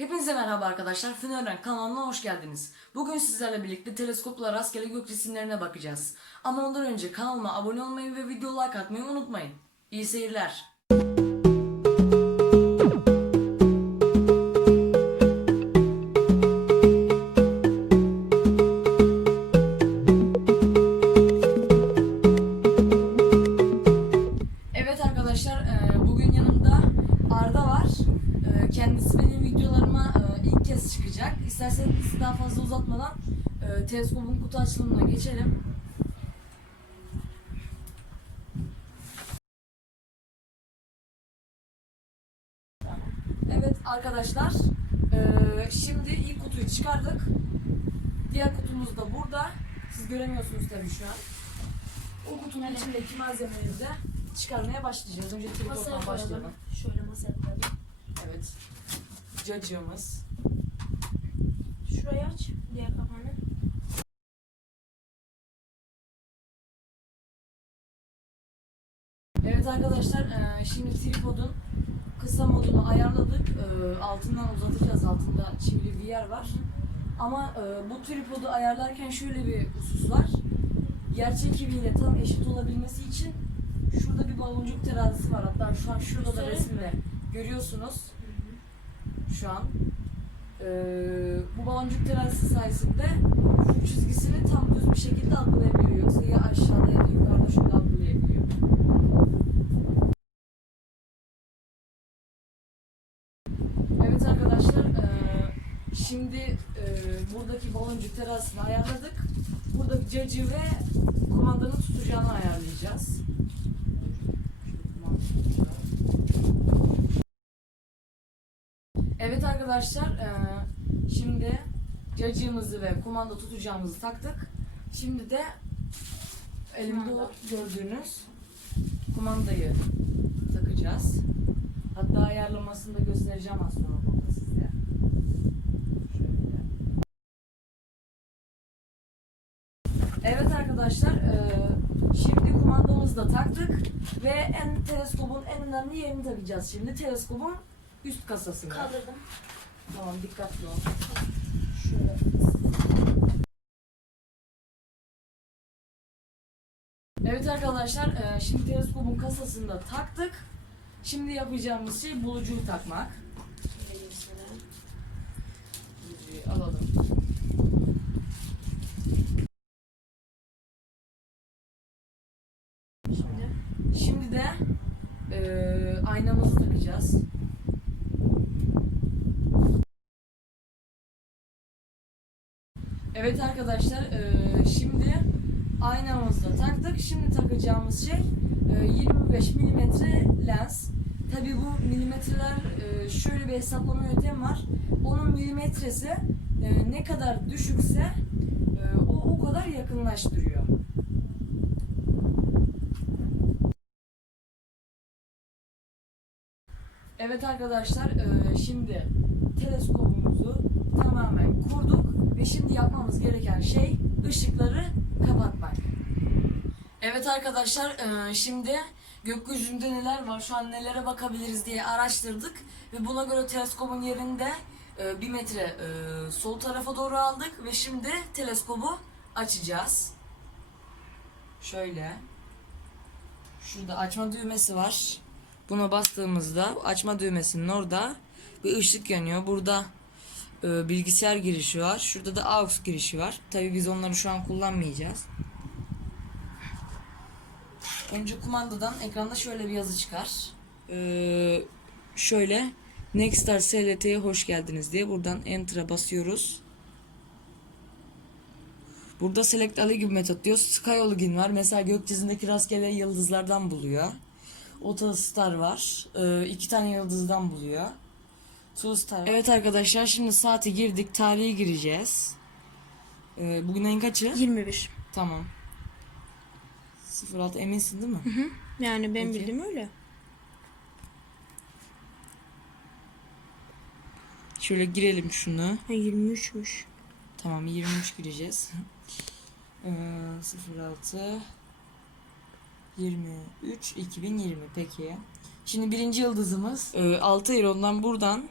Hepinize merhaba arkadaşlar. Fenerren kanalına hoş geldiniz. Bugün sizlerle birlikte teleskopla rastgele gök cisimlerine bakacağız. Ama ondan önce kanalıma abone olmayı ve video like atmayı unutmayın. İyi seyirler. Teleskopun kutu açılımına geçelim. Evet arkadaşlar e, şimdi ilk kutuyu çıkardık. Diğer kutumuz da burada. Siz göremiyorsunuz tabii şu an. O kutunun içindeki malzemeleri de çıkarmaya başlayacağız. Önce tripoddan başlayalım. Şöyle masaya koyalım. Evet. Cacığımız. Şurayı aç. Diğer kapağını. Evet arkadaşlar eee, şimdi tripodun kısa modunu ayarladık. Eee, Altından uzatacağız. Altında çivili bir yer var. Ama eee, bu tripodu ayarlarken şöyle bir husus var. Yer çekimiyle tam eşit olabilmesi için şurada bir baloncuk terazisi var. Hatta şu an şurada da resimle görüyorsunuz. Şu an. Bu baloncuk terazisi sayesinde ufuk çizgisini tam düz bir şekilde algılayabiliyor. Yoksa ya aşağıda ya da yukarıda şöyle algılayabiliyor. Evet arkadaşlar eee, şimdi eee, buradaki baloncuk terasını ayarladık. Buradaki cacığı ve kumandanın tutacağını ayarlayacağız. Evet arkadaşlar eee, şimdi cacığımızı ve kumanda tutacağımızı taktık. Şimdi de elimde o gördüğünüz kumandayı takacağız. Hatta ayarlamasını da göstereceğim az sonra burada size. Şöyle. Evet arkadaşlar, eee, şimdi kumandamızı da taktık ve en teleskopun en önemli yerini takacağız şimdi. Teleskopun üst kasasını. Kaldırdım. Tamam dikkatli ol. Şöyle. Evet arkadaşlar, eee, şimdi teleskopun kasasını da taktık. Şimdi yapacağımız şey bulucuyu takmak. Bulucuyu alalım. Şimdi. De eee, aynamızı takacağız. Evet arkadaşlar eee, şimdi aynamızı da taktık. Şimdi takacağımız şey eee, 25 milimetre lens. Tabi bu milimetreler eee, şöyle bir hesaplama yöntemi var. Onun milimetresi eee, ne kadar düşükse eee, o o kadar yakınlaştırıyor. Evet arkadaşlar eee, şimdi teleskopumuzu tamamen kurduk ve şimdi yapmamız gereken şey ışıkları kapatmak. Evet arkadaşlar eee, şimdi gökyüzünde neler var şu an nelere bakabiliriz diye araştırdık ve buna göre teleskopun yerinde eee, bir metre sol tarafa doğru aldık ve şimdi teleskobu açacağız. Şöyle. Şurada açma düğmesi var. Buna bastığımızda açma düğmesinin orada bir ışık yanıyor. Burada e, bilgisayar girişi var. Şurada da aux girişi var. Tabii biz onları şu an kullanmayacağız. Önce kumandadan ekranda şöyle bir yazı çıkar. Ee, şöyle Nexstar SLT'ye hoş geldiniz diye buradan Enter'a basıyoruz. Burada Select Ali gibi metot diyor. Skyologin var. Mesela gökyüzündeki rastgele yıldızlardan buluyor. Otostar var. Ee, iki tane yıldızdan buluyor. Star. Evet arkadaşlar şimdi saate girdik. Tarihi gireceğiz. Ee, bugün ayın kaçı? 21. Tamam. 06 eminsin değil mi? Yani ben Peki. bildiğim öyle. Şöyle girelim şunu. Ha 23'müş. Tamam 23 gireceğiz. Ee, 06 23 2020 peki. Şimdi birinci yıldızımız e, Altair ondan buradan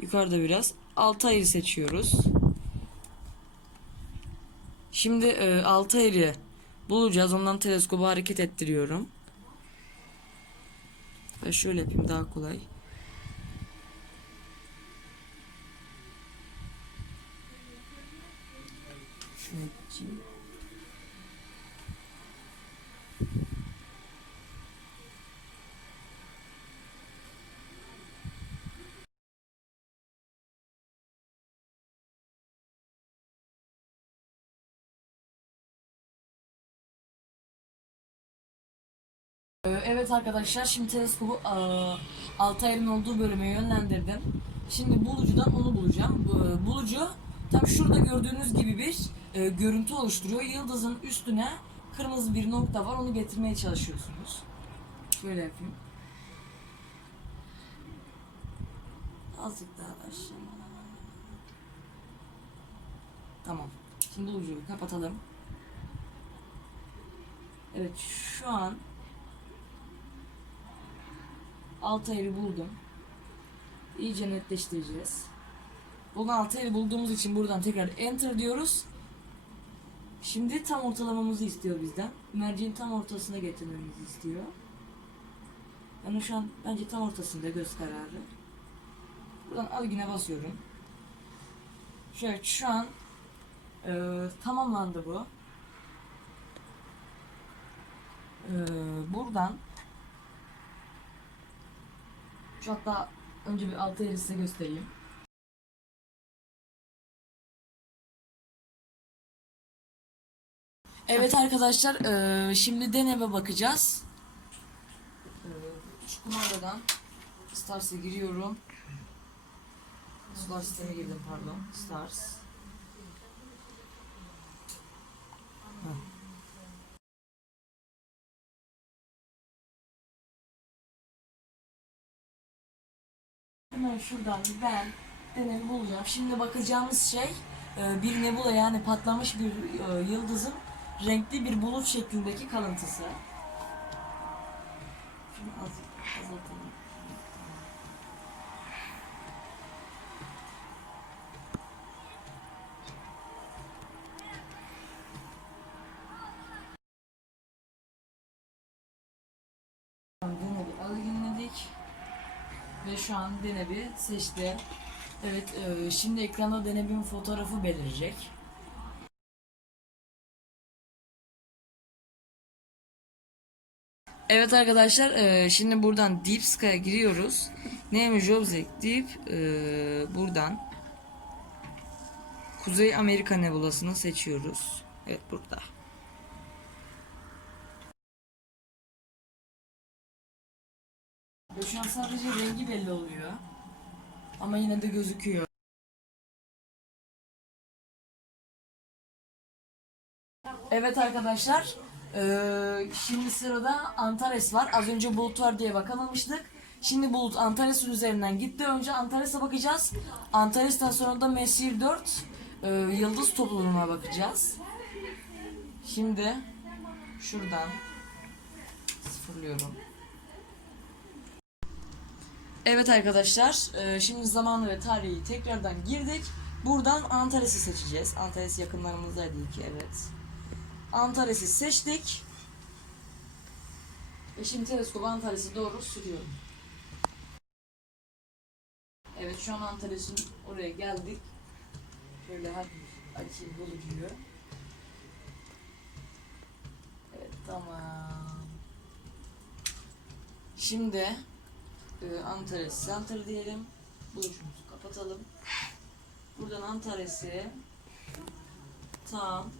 Yukarıda biraz. Altayır'ı seçiyoruz. Şimdi e, Altayır'ı bulacağız. Ondan teleskobu hareket ettiriyorum. Ve şöyle yapayım daha kolay. Şunu Evet arkadaşlar şimdi teleskobu eee, Altayır'ın olduğu bölüme yönlendirdim. Şimdi bulucudan onu bulacağım. Bu- Bulucu tam şurada gördüğünüz gibi bir e, görüntü oluşturuyor. Yıldızın üstüne kırmızı bir nokta var. Onu getirmeye çalışıyorsunuz. Şöyle yapayım. Azıcık daha aşağı. Tamam. Şimdi bulucuyu kapatalım. Evet şu an Altayır'ı buldum. İyice netleştireceğiz. Bunu Altayır'ı bulduğumuz için buradan tekrar enter diyoruz. Şimdi tam ortalamamızı istiyor bizden. Merceğin tam ortasına getirmemizi istiyor. Yani şu an bence tam ortasında göz kararı. Buradan algine basıyorum. Şöyle şu an e, tamamlandı bu. E, buradan şu hatta önce bir altı yeri size göstereyim. Evet arkadaşlar eee, şimdi deneme bakacağız. Eee, Şu kumandadan Stars'a giriyorum. Solar sisteme girdim pardon. Stars. Heh. Hemen şuradan ben denemi bulacağım. Şimdi bakacağımız şey e, bir nebula yani patlamış bir e, yıldızın renkli bir bulut şeklindeki kalıntısı. Şunu az, Ve şu an Deneb'i seçti. Evet, e, şimdi ekranda Deneb'in fotoğrafı belirecek. Evet arkadaşlar, e, şimdi buradan Deep Sky'a giriyoruz. Neymiş Object Deep, e, buradan Kuzey Amerika Nebulası'nı seçiyoruz. Evet burada. Şu an sadece rengi belli oluyor. Ama yine de gözüküyor. Evet arkadaşlar. eee, şimdi sırada Antares var. Az önce Bulut var diye bakamamıştık. Şimdi Bulut Antares'in üzerinden gitti. Önce Antares'e bakacağız. Antares'ten sonra da Messier 4 eee, Yıldız topluluğuna bakacağız. Şimdi şuradan sıfırlıyorum. Evet arkadaşlar, e, şimdi zamanı ve tarihi tekrardan girdik. Buradan Antares'i seçeceğiz. Antares yakınlarımızdaydı ki evet. Antares'i seçtik. Ve şimdi teleskobu Antares'e doğru sürüyorum. Evet şu an Antares'in oraya geldik. Şöyle hafif açayım bulucuyu. Evet tamam. Şimdi e, Antares Center diyelim. Bulucumuzu kapatalım. Buradan Antares'i tam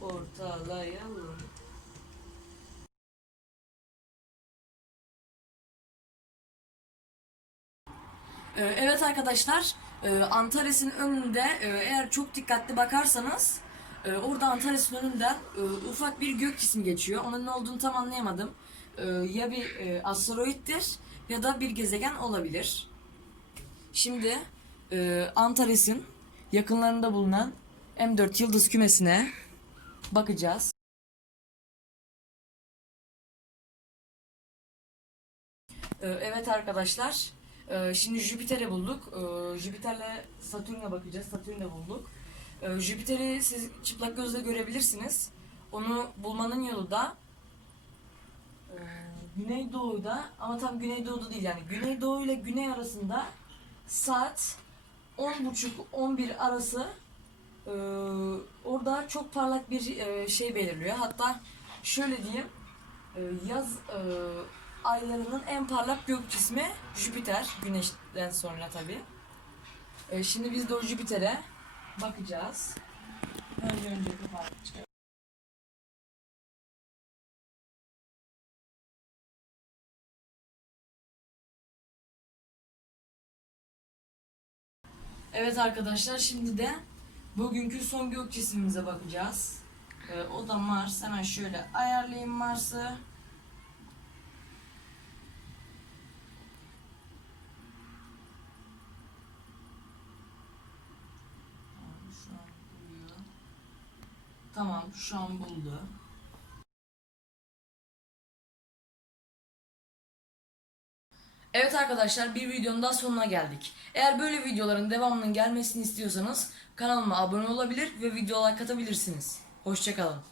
ortalayalım. Ee, Evet arkadaşlar, e, Antares'in önünde e, eğer çok dikkatli bakarsanız e, orada Antares'in önünden ufak bir gök cismi geçiyor. Onun ne olduğunu tam anlayamadım. Ya bir asteroittir ya da bir gezegen olabilir. Şimdi e, Antares'in yakınlarında bulunan M4 yıldız kümesine bakacağız. Ee, Evet arkadaşlar, Ee, şimdi Jüpiter'i bulduk. Ee, Jüpiter'le Satürn'e bakacağız. Satürn'ü bulduk. Ee, Jüpiter'i siz çıplak gözle görebilirsiniz. Onu bulmanın yolu da e, Güneydoğu'da ama tam Güneydoğu'da değil yani Güneydoğu ile Güney arasında saat 10.30-11 arası e, orada çok parlak bir e, şey belirliyor. Hatta şöyle diyeyim e, yaz e, aylarının en parlak gök cismi Jüpiter. Güneşten sonra tabi. şimdi biz de o Jüpiter'e bakacağız. Önce önce kapatacağız. Evet arkadaşlar şimdi de bugünkü son gök cisimimize bakacağız. Ee, o da Mars. Hemen şöyle ayarlayayım Mars'ı. Tamam, şu an buldu. Evet arkadaşlar bir videonun daha sonuna geldik. Eğer böyle videoların devamının gelmesini istiyorsanız kanalıma abone olabilir ve video like atabilirsiniz. Hoşçakalın.